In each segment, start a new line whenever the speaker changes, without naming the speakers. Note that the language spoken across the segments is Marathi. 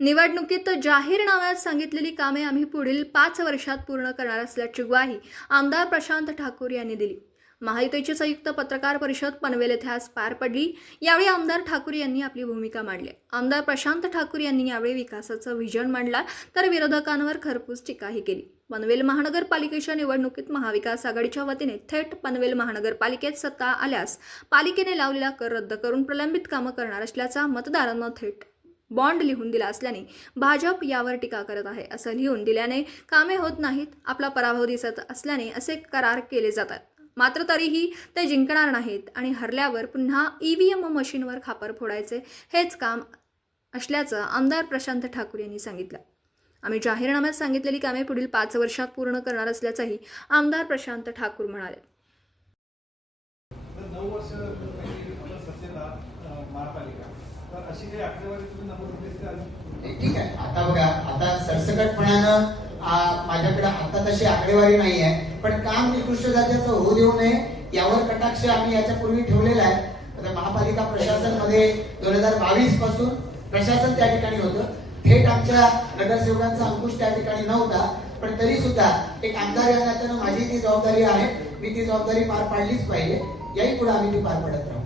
निवडणुकीत जाहीरनाम्यात सांगितलेली कामे आम्ही पुढील पाच वर्षात पूर्ण करणार असल्याची ग्वाही आमदार प्रशांत ठाकूर यांनी दिली. महायुतीची संयुक्त पत्रकार परिषद पनवेल येथे आज पार पडली. यावेळी आमदार ठाकूर यांनी आपली भूमिका मांडली. आमदार प्रशांत ठाकूर यांनी यावेळी विकासाचं व्हिजन मांडला तर विरोधकांवर खरपूस टीकाही केली. पनवेल महानगरपालिकेच्या निवडणुकीत महाविकास आघाडीच्या वतीने थेट पनवेल महानगरपालिकेत सत्ता आल्यास पालिकेने लावलेला कर रद्द करून प्रलंबित कामं करणार असल्याचा मतदारांना थेट बॉन्ड लिहून दिला असल्याने भाजप यावर टीका करत आहे. असं लिहून दिल्याने कामे होत नाहीत आपला पराभव दिसत असल्याने असे करार केले जातात. मात्र तरीही ते जिंकणार नाहीत आणि हरल्यावर पुन्हा ई व्ही एम मशीनवर खापर फोडायचे हेच काम असल्याचं आमदार प्रशांत ठाकूर यांनी सांगितलं. आम्ही जाहीरनाम्यात सांगितलेली कामे पुढील पाच वर्षात पूर्ण करणार असल्याचंही आमदार प्रशांत ठाकूर म्हणाले
तर नऊ वर्ष काही आपण सत्तेत आहात, अं, महापालिका तर अशी काही आकडेवारी तुम्ही नमूद केली तर अजून
ठीक आहे. आता बघा आता सरसकटपणानं आ, माझ्याकडे आता तशी आकडेवारी नाही आहे पण काम निकृष्ट दर्जाचं होऊ देऊ नये यावर कटाक्ष आम्ही याच्यापूर्वी ठेवलेला आहे. आता महापालिका प्रशासनमध्ये दोन हजार बावीसपासून प्रशासन त्या ठिकाणी होतं. थेट आमच्या नगरसेवकांचा अंकुश त्या ठिकाणी नव्हता पण तरी सुद्धा एक आमदार या नात्यानं माझी ती जबाबदारी आहे. मी ती जबाबदारी पार पाडलीच पाहिजे. याही पुढे आम्ही ती पार पडत राहू.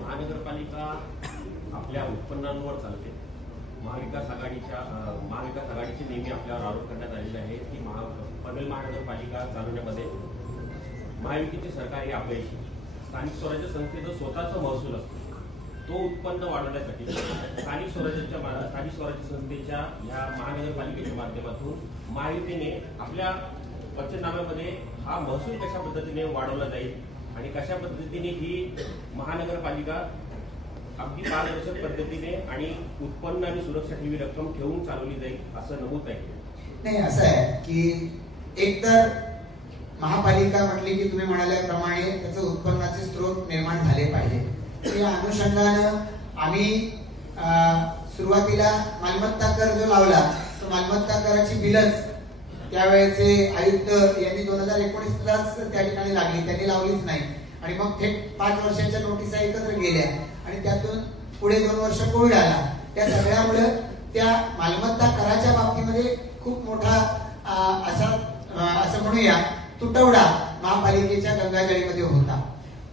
महानगरपालिका आपल्या उत्पन्नांवर चालते. महाविकास आघाडीच्या महाविकास आघाडीचे नेहमी आपल्यावर आरोप करण्यात आलेले आहे की महा पनवेल महानगरपालिका चालवण्यामध्ये महायुतीचे सरकार हे अपयशी स्थानिक स्वराज्य संस्थेचं स्वतःचा महसूल असतो. तो उत्पन्न वाढवण्यासाठी स्थानिक स्वराज्याच्या स्थानिक स्वराज्य संस्थेच्या ह्या महानगरपालिकेच्या माध्यमातून महायुतीने आपल्या पंचनाम्यामध्ये हा महसूल कशा पद्धतीने वाढवला जाईल आणि कशा पद्धतीने ही महानगरपालिका अगदी पारदर्शक पद्धतीने आणि उत्पन्न आणि सुरक्षा ठेवी रक्कम ठेवून चालवली जाईल असं नमूद आहे.
नाही असं आहे की एकतर महापालिका म्हटली की तुम्ही म्हणाल्याप्रमाणे त्याचं उत्पन्नाचे स्रोत निर्माण झाले पाहिजे. या अनुषंगानं आम्ही सुरुवातीला मालमत्ता कर जो लावला तो मालमत्ता कराची बिलच त्यावेळेचे आयुक्त यांनी दोन हजार एकोणीसलाच त्या ठिकाणी लागली. त्यांनी लावलीच नाही. आणि मग थेट पाच वर्षाच्या नोटिसा एकत्र गेल्या. आणि त्यातून पुढे दोन वर्ष कोविड आला. त्या सगळ्यामुळे त्या मालमत्ता कराच्या बाबतीमध्ये खूप मोठा असा असं म्हणूया तुटवडा महापालिकेच्या गंगाजळीमध्ये होता.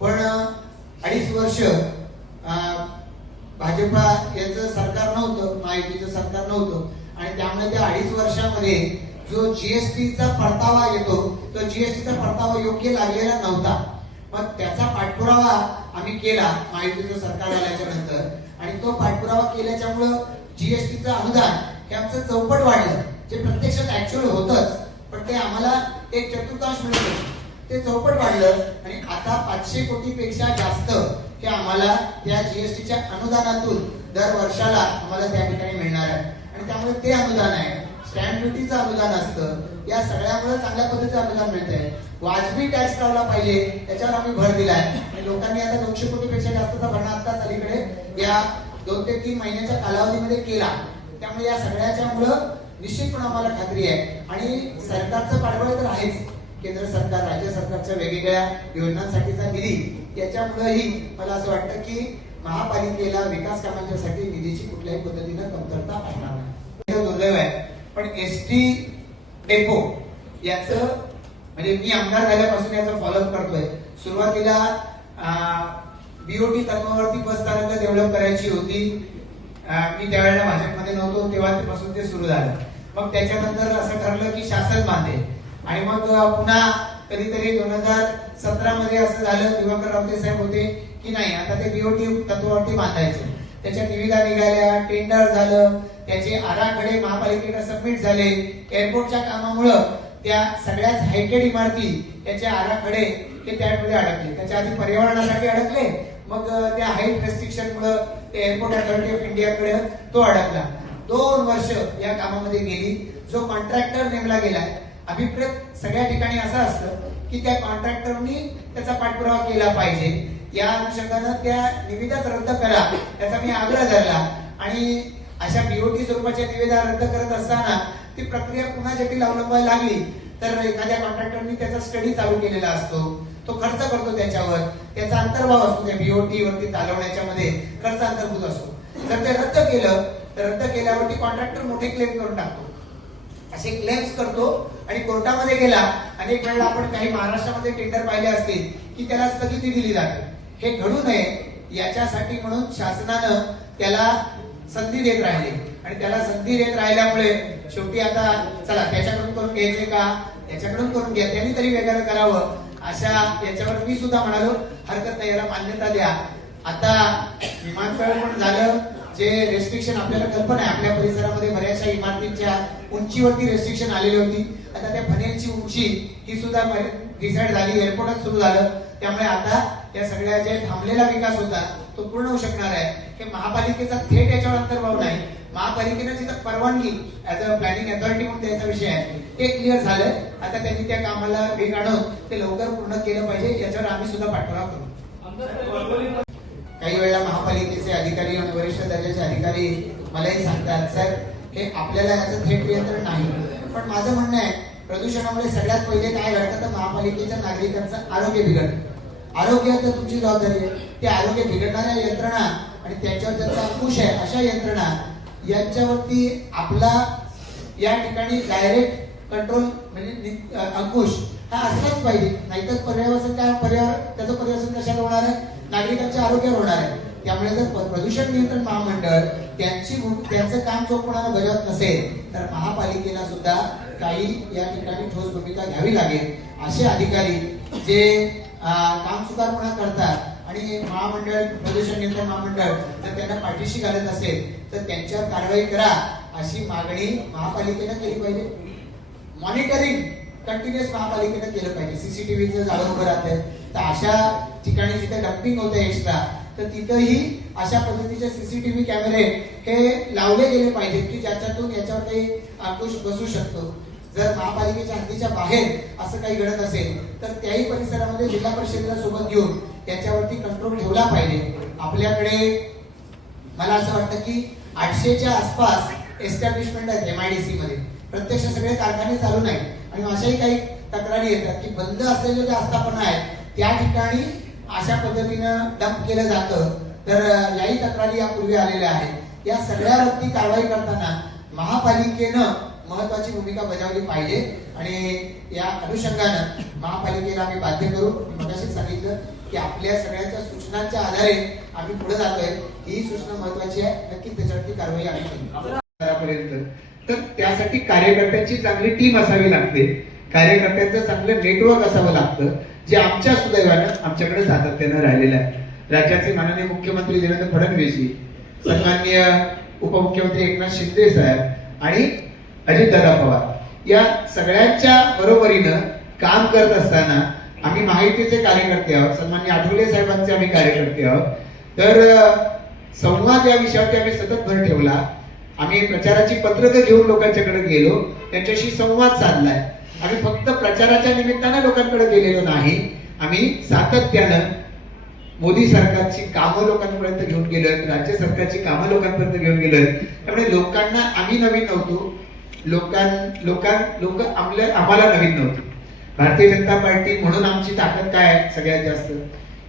पण अडीच वर्ष भाजपा यांचं सरकार नव्हतं महायुतीचं सरकार नव्हतं. आणि त्यामुळे त्या अडीच वर्षामध्ये जो जीएसटीचा परतावा येतो तो जीएसटीचा परतावा योग्य लागलेला नव्हता. मग त्याचा पाठपुरावा आम्ही केला महायुतीचं सरकार आल्याच्यानंतर आणि तो पाठपुरावा केल्याच्यामुळं जीएसटीचं अनुदान हे आमचं चौपट वाढलं. जे प्रत्यक्षात ऍक्च्युअल होतच पण ते आम्हाला एक चतुर्थांश मिळत ते चौपट वाढलं आणि आता पाचशे कोटी पेक्षा जास्त हे आम्हाला त्या जीएसटीच्या अनुदानातून दर वर्षाला आम्हाला त्या ठिकाणी मिळणार आहे. आणि त्यामुळे ते अनुदान आहे. स्टॅम्प ड्युटीचं अनुदान असतं. या सगळ्यामुळे चांगल्या पद्धतीचं अनुदान मिळत आहे वाजवी टॅक्स लावला पाहिजे. त्याच्यावर आम्ही भर दिलाय. आणि लोकांनी आता दोनशे कोटी पेक्षा जास्तचा भरणा आताच अलीकडे या दोन ते तीन महिन्याच्या कालावधीमध्ये केला. त्यामुळे या सगळ्याच्या मुळे निश्चितपणे आम्हाला खात्री आहे. आणि सरकारचं पाठबळ तर आहेच. केंद्र सरकार राज्य सरकारच्या वेगवेगळ्या योजनांसाठीचा निधी याच्यामुळेही मला असं वाटतं की महापालिकेला विकास कामांच्यासाठी निधीची कुठल्याही पद्धतीनं कमतरता असणार नाही. दुर्दैव आहे. पण एस टी डेपो याचं म्हणजे मी आमदार झाल्यापासून याचा फॉलोअप करतोय. सुरुवातीला बीओटी तत्वावरती बस स्थानक डेव्हलप करायची होती. मी त्यावेळेला भाजपमध्ये नव्हतो तेव्हा तेपासून ते सुरू झालं. मग त्याच्यानंतर असं ठरलं की शासन बांधे आणि मग पुन्हा कधीतरी दोन हजार सतरा मध्ये असं झालं दिवाकर रावते साहेब होते की नाही आता ते बीओटी तत्वावरती बांधायचे. त्याच्या निविदा निघाल्या टेंडर झालं त्याचे आराखडे महापालिकेला सबमिट झाले. एअरपोर्टच्या कामामुळं त्या सगळ्याच हायटेड इमारती त्याचे आराखडे ते त्यामध्ये अडकले. त्याच्या आधी पर्यावरणासाठी अडकले. मग त्या हाईट रेस्ट्रिक्शन मुळे ते एअरपोर्ट अथॉरिटी ऑफ इंडियाकडे तो अडकला. दोन वर्ष या कामामध्ये गेली. जो कॉन्ट्रॅक्टर नेमला गेला. अभिप्रेत सगळ्या ठिकाणी असं असतं की त्या कॉन्ट्रॅक्टरनी त्याचा पाठपुरावा केला पाहिजे. या अनुषंगानं त्या निविदाच रद्द करा. त्याचा मी आग्रह धरला. आणि अशा बीओटी स्वरूपाच्या निविदा रद्द करत असताना ती प्रक्रिया पुन्हा जटिल अवलंबायला लागली. तर एखाद्या कॉन्ट्रॅक्टरनी त्याचा स्टडी चालू केलेला असतो. तो खर्च करतो त्याच्यावर. त्याचा अंतर्भाव असतो त्या बीओटी वरती चालवण्याच्या मध्ये. खर्च अंतर्भूत असतो. जर ते रद्द केलं तर रद्द केल्यावरती कॉन्ट्रॅक्टर मोठे क्लेम करून टाकतो. असे क्लेम्स करतो आणि कोर्टामध्ये गेला. अनेक वेळेला आपण काही महाराष्ट्रामध्ये टेंडर पाहिले असतील की त्याला स्थगिती दिली जाते. हे घडू नये याच्यासाठी म्हणून शासनानं त्याला संधी देत राहिली. आणि त्याला संधी देत राहिल्यामुळे शेवटी आता चला त्याच्याकडून करून घ्यायचे का? याच्याकडून करून घ्या. त्यांनी तरी वेगळं करावं. अशा याच्यावर मी सुद्धा म्हणालो हरकत नाही याला मान्यता द्या. आता विमानतळ पण झालं जे रेस्ट्रिक्शन आपल्याला कल्पना आहे आपल्या परिसरामध्ये बऱ्याचशा इमारतींच्या उंचीवरती रेस्ट्रिक्शन आलेली होती. आता त्या फनेलची उंची ही सुद्धा डिसाईड झाली एअरपोर्टच सुरू झालं. त्यामुळे आता या सगळ्या जे थांबलेला विकास होता तो पूर्ण होऊ शकणार आहे. हे महापालिकेचा थेट याच्यावर अंतर्भाव नाही. महापालिकेनं जिथं परवानगी ऍज अ प्लॅनिंग अथॉरिटी म्हणून त्याचा विषय आहे ते क्लिअर झालंय आता त्यांनी त्या कामाला वेग आणून ते लवकर पूर्ण केलं पाहिजे याच्यावर आम्ही सुद्धा पाठपुरावा करू. काही वेळेला महापालिकेचे अधिकारी आणि वरिष्ठ दर्जाचे अधिकारी मलाही सांगतात सर हे आपल्याला याचं थेट नियंत्रण नाही. पण माझं म्हणणं आहे प्रदूषणामुळे सगळ्यात पहिले काय घडतं? तर महापालिकेच्या नागरिकांचं आरोग्य बिघडतं. आरोग्य तर तुमची जबाबदारी आहे. ते आरोग्य बिघडणाऱ्या यंत्रणा आणि त्याच्यावर त्यांचा अंकुश आहे अशा यंत्रणा यांच्यावरती आपला या ठिकाणी डायरेक्ट कंट्रोल म्हणजे अंकुश हा असलाच पाहिजे. नाहीतर पर्यावरण काय? पर्यावरण त्याचं पर्यावरण कशाला होणार आहे? नागरिकांच्या आरोग्यावर होणार आहे. त्यामुळे जर प्रदूषण नियंत्रण महामंडळ त्यांची त्यांचं काम चोखपणानं बजावत नसेल तर महापालिकेला सुद्धा काही या ठिकाणी ठोस भूमिका घ्यावी लागेल. असे अधिकारी जे काम काम सुधारपणा करतात आणि महामंडळ प्रदूषण नियंत्रण महामंडळ जर त्यांना पाठीशी घालत असेल तर त्यांच्यावर कारवाई करा अशी मागणी महापालिकेनं केली पाहिजे. मॉनिटरिंग कंटिन्युअस महापालिकेनं केलं पाहिजे. सीसीटीव्हीचं जाळं उभं राहतंय. तर अशा ठिकाणी जिथे डम्पिंग होतं एक्स्ट्रा तर तिथंही अशा पद्धतीचे सीसीटीव्ही कॅमेरे हे लावले गेले पाहिजेत की ज्याच्यातून याच्यावर काही अंकुश बसू शकतो. जर महापालिकेच्या हद्दीच्या बाहेर असं काही घडत असेल तर त्याही परिसरामध्ये जिल्हा परिषदेला सोबत घेऊन त्याच्यावरती कंट्रोल ठेवला पाहिजे. आपल्याकडे मला असं वाटतं की आठशेच्या आसपास एस्टॅब्लिशमेंट आहेत एमआयडीसी मध्ये. प्रत्यक्ष सगळे कारखाने चालू नाही आणि अशाही काही तक्रारी येतात की बंद असलेले जे आस्थापना आहेत त्या ठिकाणी अशा पद्धतीनं डंप केलं जातं. तर याही तक्रारी यापूर्वी आलेल्या आहेत. या सगळ्यावरती कारवाई करताना महापालिकेनं महत्वाची भूमिका बजावली पाहिजे आणि या अनुषंगानं महापालिकेला आम्ही बाध्य करू. मगाशी सांगितलं की आपल्या सगळ्याच्या सूचनांच्या आधारे आम्ही पुढे जातोय. ही सूचना महत्वाची आहे. नक्की त्याच्यावरती कारवाई आम्ही
तर त्यासाठी कार्यकर्त्यांची चांगली टीम असावी लागते. कार्यकर्त्यांचं चांगलं नेटवर्क असावं लागतं. जे आमच्या सुदैवानं आमच्याकडे सातत्यानं राहिलेलं आहे. राज्याचे माननीय मुख्यमंत्री देवेंद्र फडणवीसजी सन्माननीय उपमुख्यमंत्री एकनाथ शिंदे साहेब आणि अजितदादा पवार या सगळ्यांच्या बरोबरीनं काम करत असताना आम्ही माहितीचे कार्यकर्ते आहोत सन्मान्य आठवले साहेबांचे आम्ही कार्यकर्ते आहोत. तर संवाद या विषयावरती आम्ही सतत भर ठेवला. आम्ही प्रचाराची पत्रकं घेऊन लोकांच्याकडे गेलो. त्यांच्याशी संवाद साधलाय. आम्ही फक्त प्रचाराच्या निमित्तानं लोकांकडे गेलेलो नाही. आम्ही सातत्यानं मोदी सरकारची कामं लोकांपर्यंत घेऊन गेलोय राज्य सरकारची कामं लोकांपर्यंत घेऊन गेलोय त्यामुळे लोकांना आम्ही नवीन नव्हतो. लोकां लोकां लोक आपल्या आम्हाला नवीन नव्हती. भारतीय जनता पार्टी म्हणून आमची ताकद काय आहे सगळ्यात जास्त?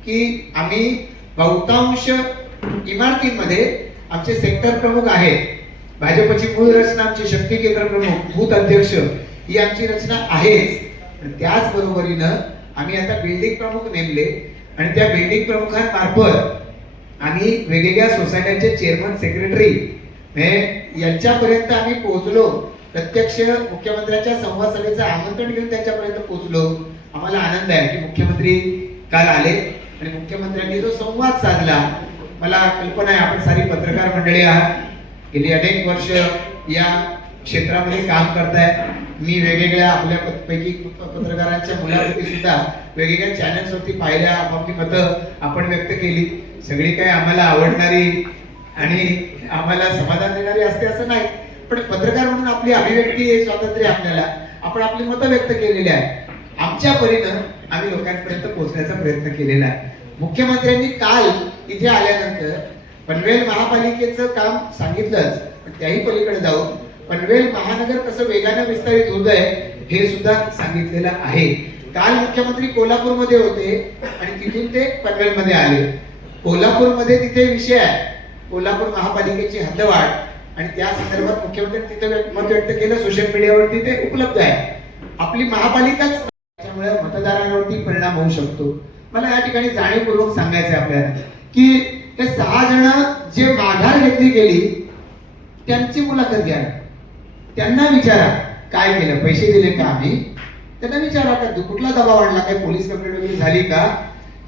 की आम्ही बहुतांश इमारतींमध्ये आमचे सेक्टर प्रमुख आहेत. भाजपची मूळ रचना आमची शक्ती केंद्र प्रमुख भूत अध्यक्ष ही आमची रचना आहेच. पण त्याच बरोबरीनं आम्ही आता बिल्डिंग प्रमुख नेमले आणि त्या बिल्डिंग प्रमुखांमार्फत आम्ही वेगवेगळ्या सोसायट्यांचे चेअरमन सेक्रेटरी यांच्यापर्यंत आम्ही पोहोचलो. प्रत्यक्ष मुख्यमंत्र्यांच्या संवाद सभेचं आमंत्रण घेऊन त्यांच्यापर्यंत पोहोचलो. आम्हाला आनंद आहे की मुख्यमंत्री काल आले आणि मुख्यमंत्र्यांनी जो संवाद साधला मला कल्पना आहे आपण सारी पत्रकार मंडळी आहात. गेली अनेक वर्ष या क्षेत्रामध्ये काम करताय. मी वेगवेगळ्या आपल्या प- पैकी पत्रकारांच्या मुलाखती सुद्धा वेगवेगळ्या चॅनल्स वरती पाहिल्या. आपापली मतं आपण व्यक्त केली. सगळी काही आम्हाला आवडणारी आणि आम्हाला समाधान देणारी असते असं नाही. पण पत्रकार म्हणून आपली अभिव्यक्ती हे स्वातंत्र्य आपल्याला. आपण आपली मतं व्यक्त केलेली आहे. आमच्या परीनं आम्ही लोकांपर्यंत पोहोचण्याचा प्रयत्न केलेला आहे. मुख्यमंत्र्यांनी काल इथे आल्यानंतर पनवेल महापालिकेचं काम सांगितलंच. पण त्याही पलीकडे जाऊन पनवेल महानगर कसं वेगानं विस्तारित होत आहे हे सुद्धा सांगितलेलं आहे. काल मुख्यमंत्री कोल्हापूरमध्ये होते आणि तिथून ते पनवेलमध्ये आले. कोल्हापूरमध्ये तिथे विषय आहे. कोल्हापूर महापालिकेची हद्दवाढ
आणि त्या संदर्भात मुख्यमंत्री तिथे व्यक्त- मत व्यक्त केलं सोशल मीडियावरती ते उपलब्ध आहे. आपली महापालिकाच त्याच्यामुळे मतदारांवरती परिणाम होऊ शकतो. मला या ठिकाणी जाणीवपूर्वक सांगायचं आहे आपल्याला की हे सहा जण जे माघार घेतली गेली त्यांची मुलाखत घ्या. त्यांना विचारा काय केलं? पैसे दिले का आम्ही? त्यांना विचारा का कुठला दबाव आणला? काय पोलीस कंप्लेंट वगैरे झाली का?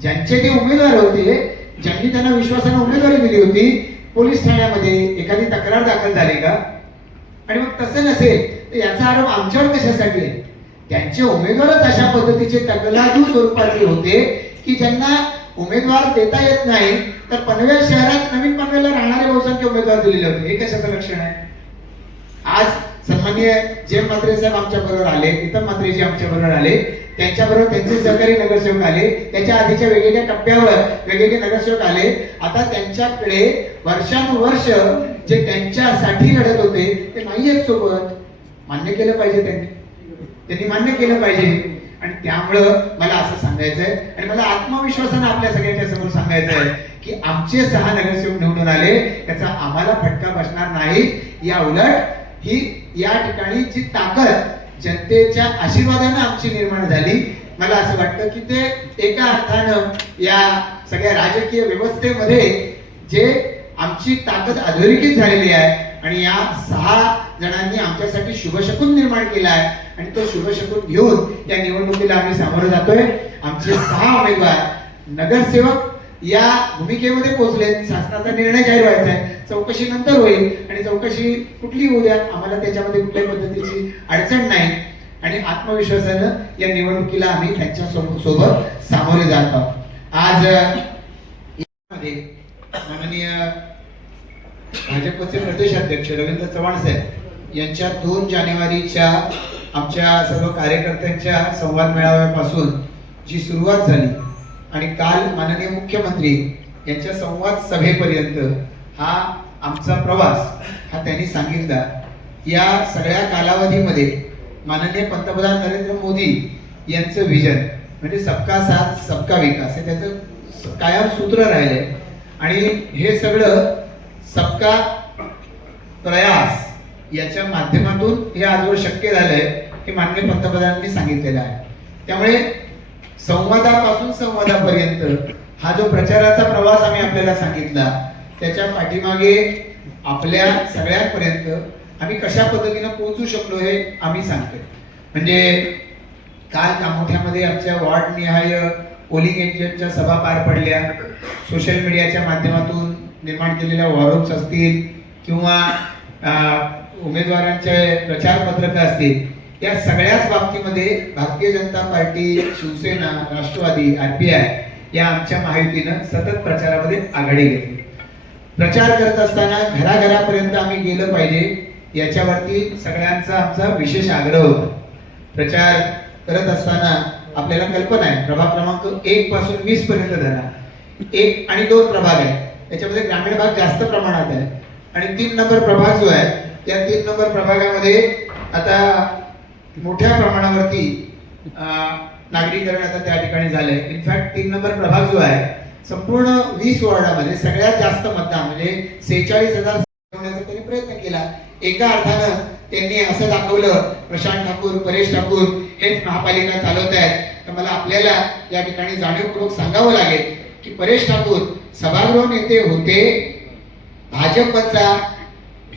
ज्यांचे ते उमेदवार होते ज्यांनी त्यांना विश्वासाने उमेदवारी दिली होती पोलीस ठाण्यामध्ये एखादी तक्रार दाखल झाली का? आणि मग तसं नसेल तर याचा आरोप आमच्यावर कशासाठी आहे? त्यांचे उमेदवारच अशा पद्धतीचे तकलादू स्वरूपाचे होते की ज्यांना उमेदवार देता येत नाही तर पनवेल शहरात नवीन पनवेलला राहणारे बहुसंख्य उमेदवार दिलेले होते. हे कशाचं लक्षण आहे? आज सन्माननीय जे म्हात्रे साहेब आमच्या बरोबर आले प्रीतम म्हात्रेजी आमच्या बरोबर आले त्यांच्या बरोबर त्यांचे सहकारी नगरसेवक आले त्याच्या आधीच्या वेगवेगळ्या टप्प्यावर वेगवेगळे नगरसेवक आले. आता त्यांच्याकडे वर्षानुवर्ष जे त्यांच्यासाठी लढत होते ते नाही आहेत सोबत. मान्य केलं पाहिजे त्यांनी. त्यांनी मान्य केलं पाहिजे. आणि त्यामुळं मला असं सांगायचंय आणि मला आत्मविश्वासानं आपल्या सगळ्यांच्या समोर सांगायचं आहे की आमचे सहा नगरसेवक निवडून आले त्याचा आम्हाला फटका बसणार नाही. या उलट ही या ठिकाणी जी ताकद जनतेच्या आशीर्वादानं आमची निर्माण झाली मला असं वाटतं की ते एका अर्थानं या सगळ्या राजकीय व्यवस्थेमध्ये जे आमची ताकद अधोरेखित झालेली आहे आणि या सहा जणांनी आमच्यासाठी शुभशकून निर्माण केला आहे आणि तो शुभशकून घेऊन या निवडणुकीला आम्ही सामोरं जातोय. आमचे सहा उमेदवार नगरसेवक या भूमिकेमध्ये पोहोचले. शासनाचा निर्णय जाहीर व्हायचा आहे. चौकशी नंतर होईल आणि चौकशी कुठली होऊ द्या आम्हाला त्याच्यामध्ये कुठल्याही पद्धतीची अडचण नाही. आणि आत्मविश्वासानं या निवडणुकीला आम्ही त्यांच्यासोबत सामोरे जात आहोत. आज माननीय भाजपचे प्रदेश अध्यक्ष रवींद्र चव्हाण साहेब यांच्या दोन जानेवारीच्या आमच्या सर्व कार्यकर्त्यांच्या संवाद मेळाव्यापासून जी सुरुवात झाली आणि काल माननीय मुख्यमंत्री यांच्या संवाद सभेपर्यंत हा आमचा प्रवास हा त्यांनी सांगितला. या सगळ्या कालावधीमध्ये माननीय पंतप्रधान नरेंद्र मोदी यांचं विजन म्हणजे सबका साथ सबका विकास हे त्याचं कायम सूत्र राहिलंय. आणि हे सगळं सबका प्रयास याच्या माध्यमातून हे आजवर शक्य झालंय हे माननीय पंतप्रधानांनी सांगितलेलं आहे. त्यामुळे संवादापासून संवादापर्यंत हा जो प्रचाराचा प्रवास आम्ही आपल्याला सांगितला त्याच्या पाठीमागे आपल्या सगळ्यांपर्यंत आम्ही कशा पद्धतीनं पोहोचू शकलो हे आम्ही सांगतोय. म्हणजे काल कामोठ्यामध्ये आमच्या वार्ड निहाय पोलिंग एजंटच्या सभा पार पडल्या. सोशल मीडियाच्या माध्यमातून निर्माण केलेल्या वॉरूम्स असतील किंवा उमेदवारांचे प्रचारपत्रक असतील. या सगळ्याच बाबतीमध्ये भारतीय जनता पार्टी शिवसेना राष्ट्रवादी आरपीआय या आमच्या महायुतीनं सतत प्रचारामध्ये आघाडी घेतली. प्रचार करत असताना घराघरापर्यंत आम्ही गेलं पाहिजे याच्यावरती सगळ्यांचा आमचा विशेष आग्रह होता. प्रचार करत असताना आपल्याला कल्पना आहे प्रभाग क्रमांक एक पासून वीस पर्यंत झाला एक आणि दोन प्रभाग आहे त्याच्यामध्ये ग्रामीण भाग जास्त प्रमाणात आहे. आणि तीन नंबर प्रभाग जो आहे त्या तीन नंबर प्रभागामध्ये आता मोठ्या प्रमाणावरती नागरीकरण आता त्या ठिकाणी झालंय. इनफॅक्ट तीन नंबर प्रभाग जो आहे संपूर्ण वीस वॉर्डामध्ये सगळ्यात जास्त मतदान म्हणजे सेहेचाळीस हजार होण्याचा त्यांनी प्रयत्न केला. एका अर्थानं त्यांनी असं दाखवलं प्रशांत ठाकूर परेश ठाकूर हेच महापालिका चालवत आहेत. तर मला आपल्याला या ठिकाणी जाणीवपूर्वक सांगावं लागेल की परेश ठाकूर सभागृह नेते होते भाजपचा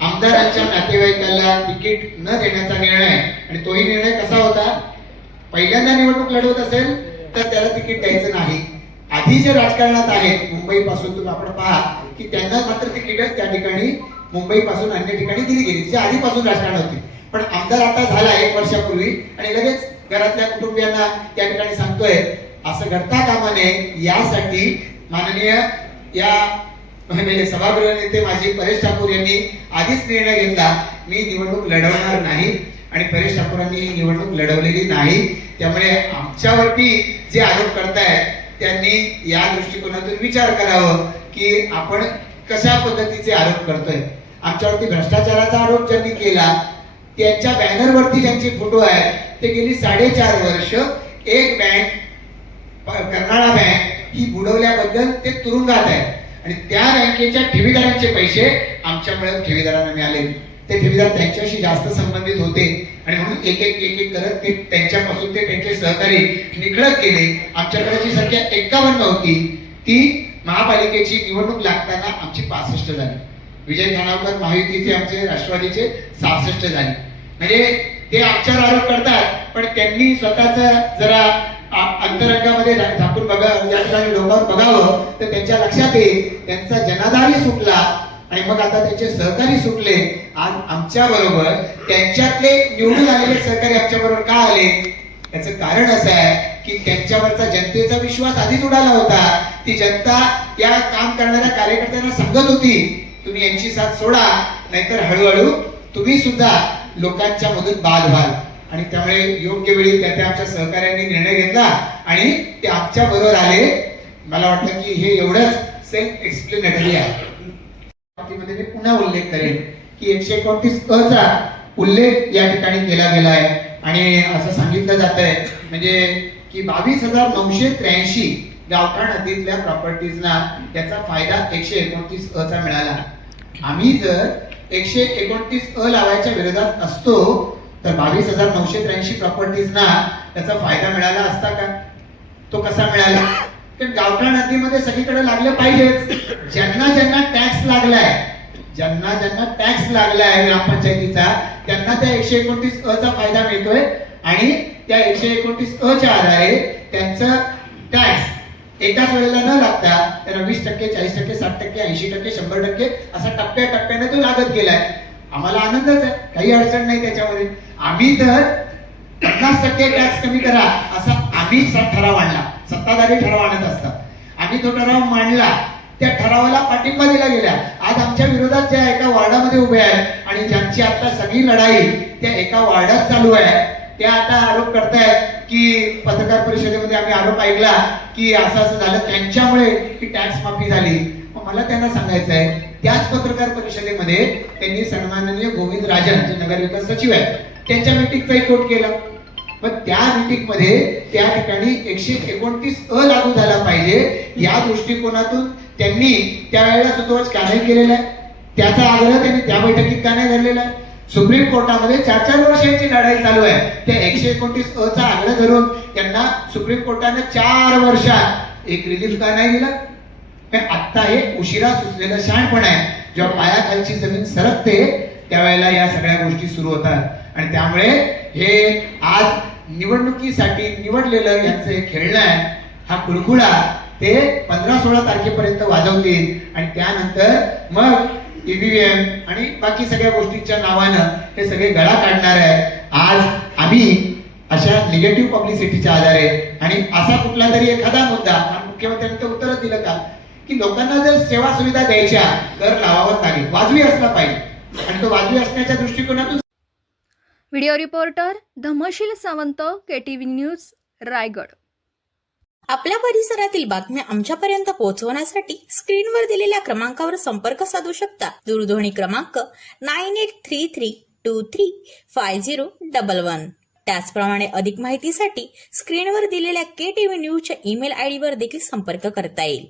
आमदारांच्या नातेवाईकाला तिकीट न देण्याचा निर्णय आणि तोही निर्णय कसा होता? पहिल्यांदा निवडणूक लढवत असेल तर त्याला तिकीट द्यायचं नाही. आधी जे राजकारणात आहेत मुंबई पासून तुम्ही आपण पहा की त्यांना मात्र तिकीट त्या ठिकाणी मुंबई पासून अन्य ठिकाणी दिली गेली. जे आधीपासून राजकारण होते. पण आमदार आता झाला एक वर्षापूर्वी आणि लगेच घरातल्या कुटुंबियांना त्या ठिकाणी सांगतोय असं घडता कामा नये यासाठी माननीय या म्हणजे सभागृह नेते माझे परेश ठाकूर यांनी आधीच निर्णय घेतला मी निवडणूक लढवणार नाही आणि परेश ठाकूरांनी ही निवडणूक लढवलेली नाही. त्यामुळे आमच्यावरती जे आरोप करतायत त्यांनी या दृष्टिकोनातून विचार करावं की आपण कशा पद्धतीचे आरोप करतोय. आमच्यावरती भ्रष्टाचाराचा आरोप ज्यांनी केला त्यांच्या बॅनरवरती ज्यांचे फोटो आहेत ते गेली साडेचार वर्ष एक बँक कर्नाळा बँक ही बुडवल्याबद्दल ते तुरुंगात आहे आणि त्या बँकेच्या ठेवीदारांचे पैसे आमच्यामुळे ठेवीदारांना मिळाले. ते ठेवीदार त्यांच्याशी जास्त संबंधित होते आणि म्हणून एक एक एक एक करत ते त्यांच्यापासून ते त्यांचे सहकारी निकळत गेले. आमच्याकडे जी संख्या एकावन्न होती ती महापालिकेची निवडणूक लागताना आमची पासष्ट झाली. विजय खानावकर महायुतीचे आमचे राष्ट्रवादीचे सहासष्ट झाले. म्हणजे ते आमच्यावर आरोप करतात पण त्यांनी स्वतःच जरा अंतरंगामध्ये झा- झाकून बघा ठिकाणी डोकावर बघावं तर त्यांच्या लक्षात येईल त्यांचा जनाधारही सुटला आणि मग आता त्यांचे सहकारी सुटले. आज आमच्या बरोबर त्यांच्यातले निवडून आलेले सहकारी आमच्या बरोबर का आले? त्याचं कारण असं आहे की त्यांच्यावरचा जनतेचा विश्वास आधीच उडाला होता. ती जनता या काम करणाऱ्या कार्यकर्त्यांना सांगत होती तुम्ही यांची साथ सोडा नाहीतर हळूहळू तुम्ही सुद्धा लोकांच्या मधून बाद व्हाल. आणि त्यामुळे योग्य वेळी त्या त्या आमच्या सहकार्यांनी निर्णय घेतला आणि ते आमच्या बरोबर आले. मला वाटतं की हे एवढंच सेल्फ एक्सप्लेनेटरी आहे. बाबतीमध्ये मी पुन्हा उल्लेख करेन की एकशे एकोणतीस क चा उल्लेख या ठिकाणी केला गेला आहे. आणि असं सांगितलं जात आहे म्हणजे की बावीस हजार नऊशे त्र्याऐंशी गावठाण हद्दीतल्या प्रॉपर्टीजना त्याचा फायदा एकशे एकोणतीस अ चा मिळाला. आम्ही जर एकशे एकोणतीस अ लावायच्या विरोधात असतो तर बावीस हजार नऊशे त्र्याऐंशी प्रॉपर्टीजना त्याचा फायदा मिळाला असता का? तो कसा मिळाला? कारण गावठा नदीमध्ये सगळीकडे लागलं पाहिजेच. ज्यांना ज्यांना टॅक्स लागलाय ज्यांना ज्यांना टॅक्स लागलाय ग्रामपंचायतीचा त्यांना त्या एकशे एकोणतीस अ चा फायदा मिळतोय आणि त्या एकशे एकोणतीस अ च्या आधारे त्यांचं टॅक्स एकाच वेळेला न लागता त्यांना वीस टक्के चाळीस टक्के साठ टक्के ऐंशी टक्के शंभर टक्के असा टप्प्या टप्प्याने तो लागत गेलाय. आम्हाला आनंदच आहे. काही अडचण नाही त्याच्यामध्ये. आम्ही तर पन्नास टक्के टॅक्स कमी करा असा आम्ही ठराव आणला. सत्ताधारी ठराव आणत असतात. आम्ही तो ठराव मांडला. त्या ठरावाला पाठिंबा दिला गेला. आज आमच्या विरोधात ज्या एका वार्डामध्ये उभे आहेत आणि ज्यांची आता सगळी लढाई त्या एका वार्डात चालू आहे त्या आता आरोप करतायत की पत्रकार परिषदेमध्ये आम्ही आरोप ऐकला की असं असं झालं. त्यांच्यामुळे ही टॅक्स माफी झाली. मग मला त्यांना सांगायचं आहे त्याच पत्रकार परिषदेमध्ये त्यांनी सन्माननीय गोविंद राजन जे नगरविकास सचिव आहेत त्यांच्या मीटिंगचाही कोट केला. पण त्या मीटिंगमध्ये त्या ठिकाणी एकशे एकोणतीस अ लागू झाला पाहिजे या दृष्टिकोनातून त्यांनी त्यावेळेला सुतोवाच का नाही केलेला आहे. त्याचा आग्रह त्यांनी त्या बैठकीत का नाही धरलेला आहे? सुप्रीम कोर्टामध्ये चार चार वर्षांची लढाई चालू आहे. त्या एकशे एकोणतीस अ चा आग्रह धरून त्यांना सुप्रीम कोर्टाने चार वर्षात एक रिलीफ का नाही दिला? पण आता हे उशिरा सुचलेलं शहाणपण आहे. जेव्हा पायाखालची जमीन सरकते त्यावेळेला या सगळ्या गोष्टी सुरू होतात. आणि त्यामुळे हे आज निवडणुकीसाठी निवडलेलं यांचं हे खेळणं आहे हा कुरकुडा ते पंधरा सोळा तारखेपर्यंत वाजवतील. आणि त्यानंतर मग ईव्हीएम आणि बाकी सगळ्या गोष्टींच्या नावानं हे सगळे गळा काढणार आहे. आज आम्ही अशा निगेटिव्ह पब्लिसिटीच्या आधारे आणि असा कुठला तरी एखादा मुद्दा मुख्यमंत्र्यांनी तर उत्तरच दिलं का? की लोकांना जर सेवा सुविधा द्यायच्या तर लावावाच लागेल. वाजवी असला पाहिजे. आणि तो वाजवी असण्याच्या दृष्टिकोनातून
video reporter Dhamshil Sawant KTV news Raigad.
आपल्या परिसरातील बातम्या आमच्यापर्यंत पोहोचवण्यासाठी स्क्रीनवर दिलेल्या क्रमांकावर संपर्क साधू शकता. दूरध्वनी क्रमांक nine eight three three two three five zero double one. त्याचप्रमाणे अधिक माहितीसाठी स्क्रीनवर दिलेल्या के टीव्ही न्यूजच्या ईमेल आयडीवर देखील संपर्क करता येईल.